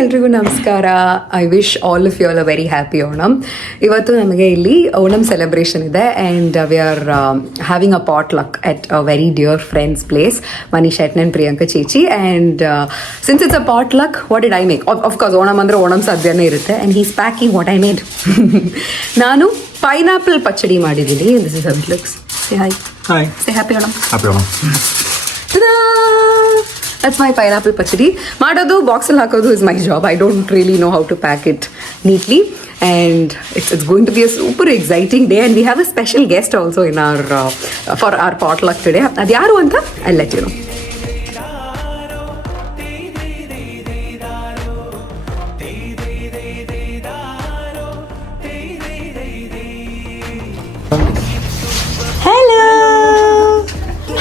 ಎಲ್ರಿಗೂ ನಮಸ್ಕಾರ. I wish all of you all a very happy Onam. ಇವತ್ತು ನಮಗೆ ಇಲ್ಲಿ ಓಣಮ್ ಸೆಲೆಬ್ರೇಷನ್ ಇದೆ and we are having a potluck at a very dear friends place, Manish Shetty and Priyanka ಚೇಚಿ. And since it's a potluck, what did I make? Of course Onam ಅಂದರೆ ಓಣಮ್ ಸದ್ಯನೇ ಇರುತ್ತೆ and he's packing what I made. ನಾನು pineapple ಪಚ್ಚಡಿ ಮಾಡಿದ್ದೀನಿ. This is how it looks. Say hi. Hi. Say happy Onam. Happy Onam. That's my pineapple pachadi. Madodu boxal hakodu is my job. I don't really know how to pack it neatly, and it's going to be a super exciting day. And we have a special guest also in our for our potluck today. Adu yaru anta I'll let you know. Hello.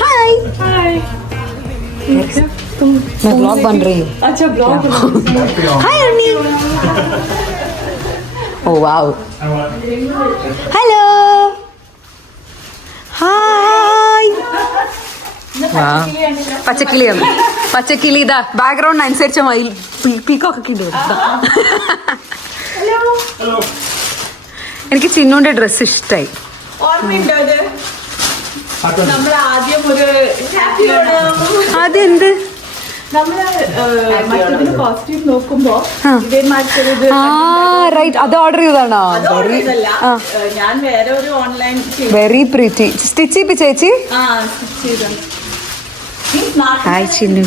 Hi. Hi. मैं blog बन रही हूँ. अच्छा blog. Hi अर्नी. Oh wow. Hello. Hi. പച്ചക്കിളി ഇതാ background അനുസരിച്ച് peacock ഇടും. എനിക്ക് ചിന്നുവിന്റെ ഡ്രസ് ഇഷ്ടായി. അതെന്ത് റൈറ്റ്, അത് ഓർഡർ ചെയ്തതാണോ? ഞാൻ വേറെ ഒരു ഓൺലൈൻ വെരി പ്രിറ്റി. സ്റ്റിച്ച് ചെയ്യിപ്പി ചേച്ചി. Hi Chinnu.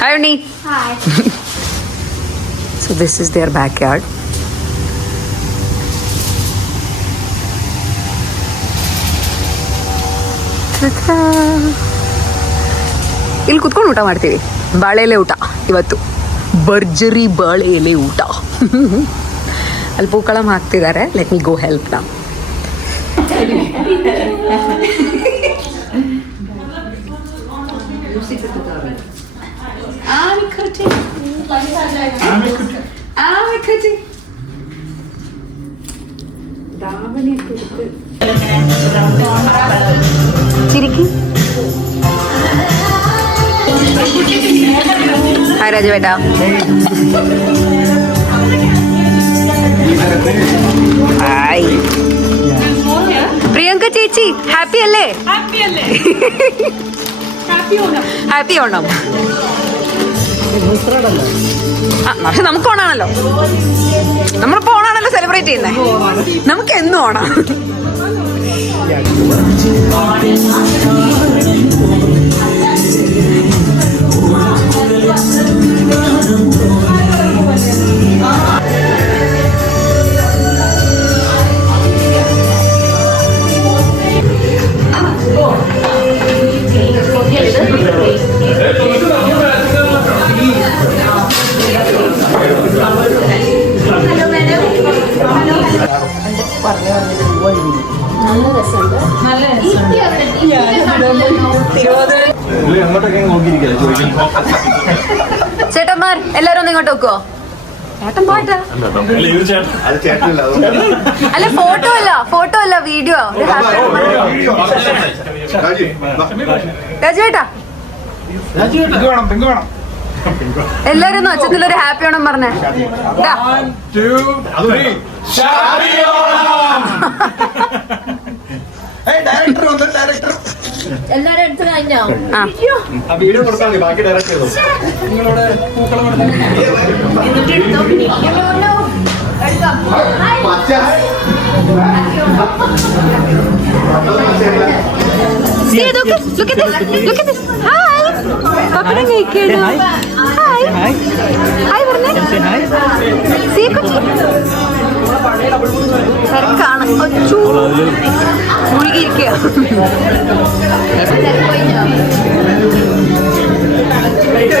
Hi Unni. So this is their backyard. ಇಲ್ಲಿ ಕುತ್ಕೊಂಡು ಊಟ ಮಾಡ್ತೀವಿ. ಬಾಳೆ ಎಲೆ ಊಟ ಇವತ್ತು, ಭರ್ಜರಿ ಬಾಳೆ ಎಲೆ ಊಟ. ಅಲ್ಲಿ ಪೂಕಳಂ ಹಾಕ್ತಿದ್ದಾರೆ. ಲೆಟ್ ಮಿ ಗೋ ಹೆಲ್ಪ್ ನಾ. ചിരിക്ക്. ഹായ് രാജു ബേട്ടാ. ഹായ് പ്രിയങ്ക ചേച്ചി. ഹാപ്പി അല്ലേ? ഹാപ്പി ഓണം. പക്ഷെ നമുക്ക് ഓണാണല്ലോ, നമ്മളിപ്പോ ഓണാണല്ലോ സെലിബ്രേറ്റ് ചെയ്യുന്നേ. നമുക്ക് എന്നും ഓണം. ചേട്ടന്മാർ എല്ലാരും ഒന്ന് ഇങ്ങോട്ട് വെക്കുവോ? ചേട്ടൻ പോട്ടെ. അല്ല ഫോട്ടോ അല്ല വീഡിയോ. രാജുവേട്ടാ എല്ലാരും ഒന്ന് ഒച്ചത്തിലൊരു ഹാപ്പി ഓണം പറഞ്ഞേ. എല്ലാരും എടുത്ത് കഴിഞ്ഞോ? വീഡിയോ കൊടുത്താൽ മതി, ബാക്കി ഡയറക്റ്റ് ചെയ്തോ. തിരക്കാണ്, മുഴുകിയിരിക്കുക.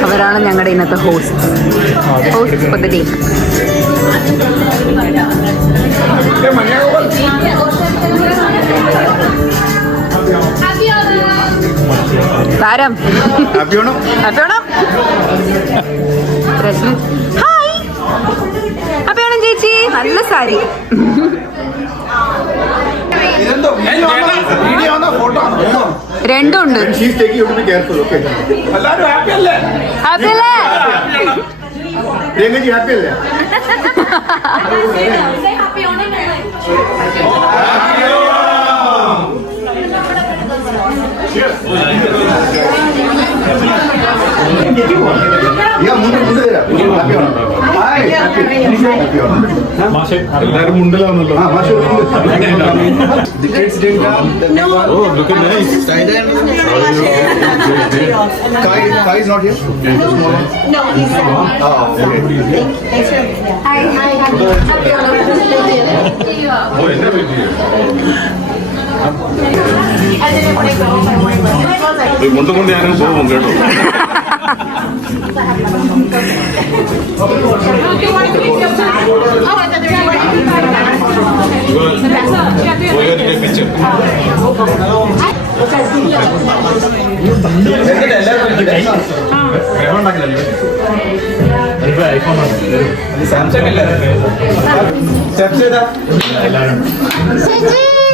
അവരാണ് ഞങ്ങളുടെ ഇന്നത്തെ ഹോസ്റ്റ് ഫോർ ദ ഡേ. താരം happy Onam. Hi happy Onam ചേച്ചി. നല്ല സാരി. രണ്ടും ഉണ്ട്. ഹാപ്പി അല്ലേ? പ്രിയങ്കജി ഹാപ്പി അല്ലേ? എല്ലാരും മുണ്ടിലാണല്ലോ. Kai is not here? No, he's കൊണ്ടുകൊണ്ട് ഞാനും പോകും കേട്ടോ.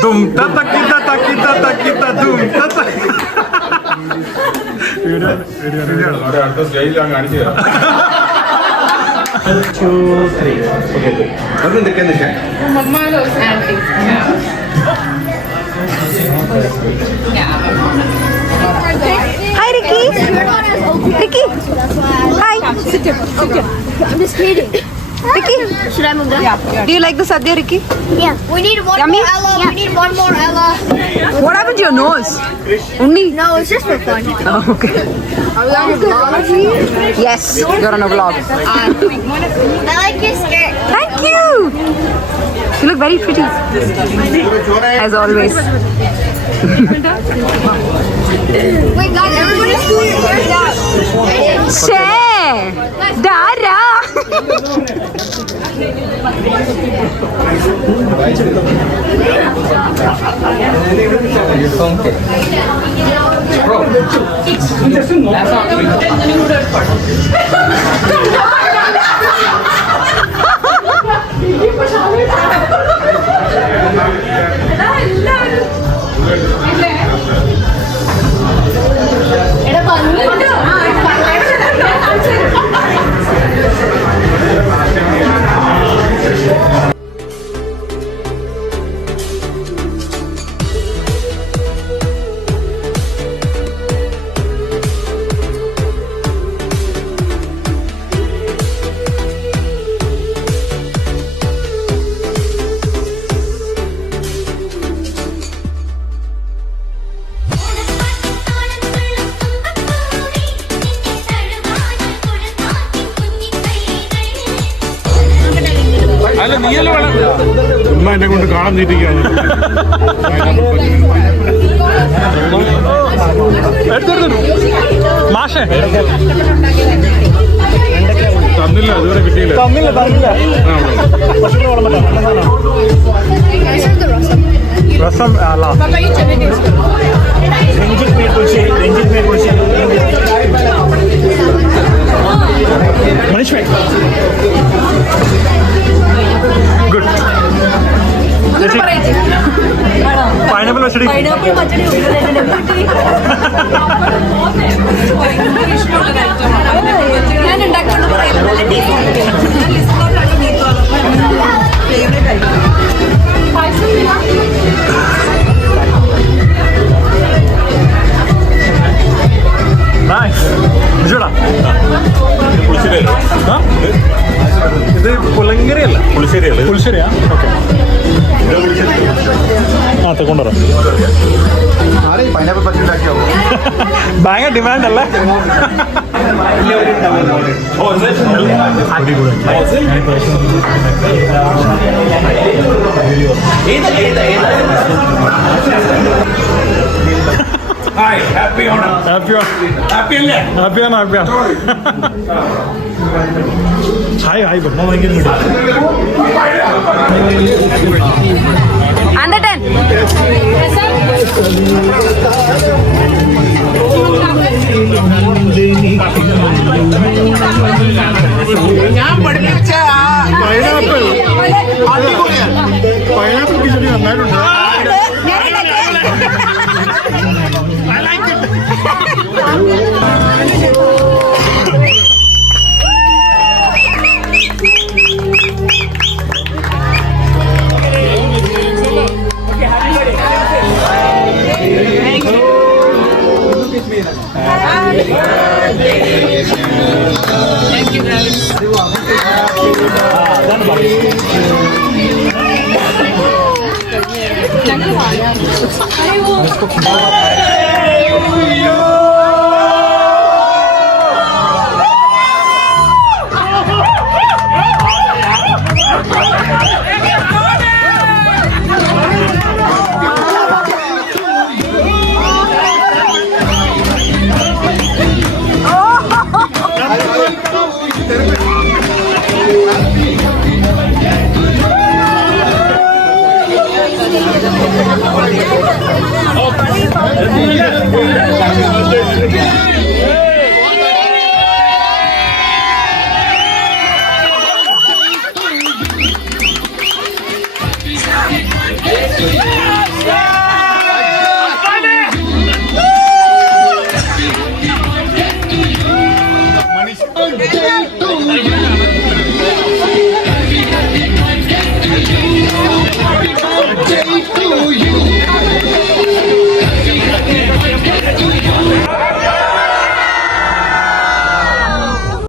തും തക്കിത്ത തക്കിത്ത തക്കിത്ത തും തത്ത. അടുത്ത സ്റ്റേജിൽ അങ്ങ് കാണിച്ചു തരാം. Hi, Ricky. Ricky. Hi. Sit here. I'm just kidding. Ricky. Should I move down? Do you like the sadhya, Ricky? Yeah. We need one Yummy? more Ella. We need one more Ella. What happened to your nose? Only. No, it's just for fun. Oh, okay. Are we on a vlog? Yes, you're on a vlog. I like your skirt. Thank you. You look very pretty. As always. Wait, guys, everybody's doing yours out. Share. Dara. അല്ല നീയല്ലേ വേണം. ഉമ്മ എന്നെ കൊണ്ട് കാണാൻ തീറ്റിക്കാണ്. മാഷേ തന്നില്ല, അതുവരെ കിട്ടിയില്ല. രസം അല്ല മനുഷ്യ ഗുഡ്. പൈനാപ്പിൾ പച്ചടി. ഞാൻ ഉണ്ടാക്കിക്കൊണ്ട് പറയുന്നത് നല്ല ഇത് പുളങ്കരി അല്ല, പുളിശ്ശേരി അല്ല. പുളിശ്ശേരിയാ? ഓക്കെ. ആ കൊണ്ടുവരാം. പൈനാപ്പിൾ പച്ചടി ഉണ്ടാക്കിയോ? ഭയങ്കര ഡിമാൻഡ് അല്ലേ? ഹാപ്പിയാണ്. ഹായ് ഹായ് ഭയങ്കര Anderton. ഞാൻ പഠിപ്പിച്ച പൈനാപ്പിൾ പൈനാപ്പിൾ കിച്ചടി നന്നായിട്ടുണ്ട്. Happy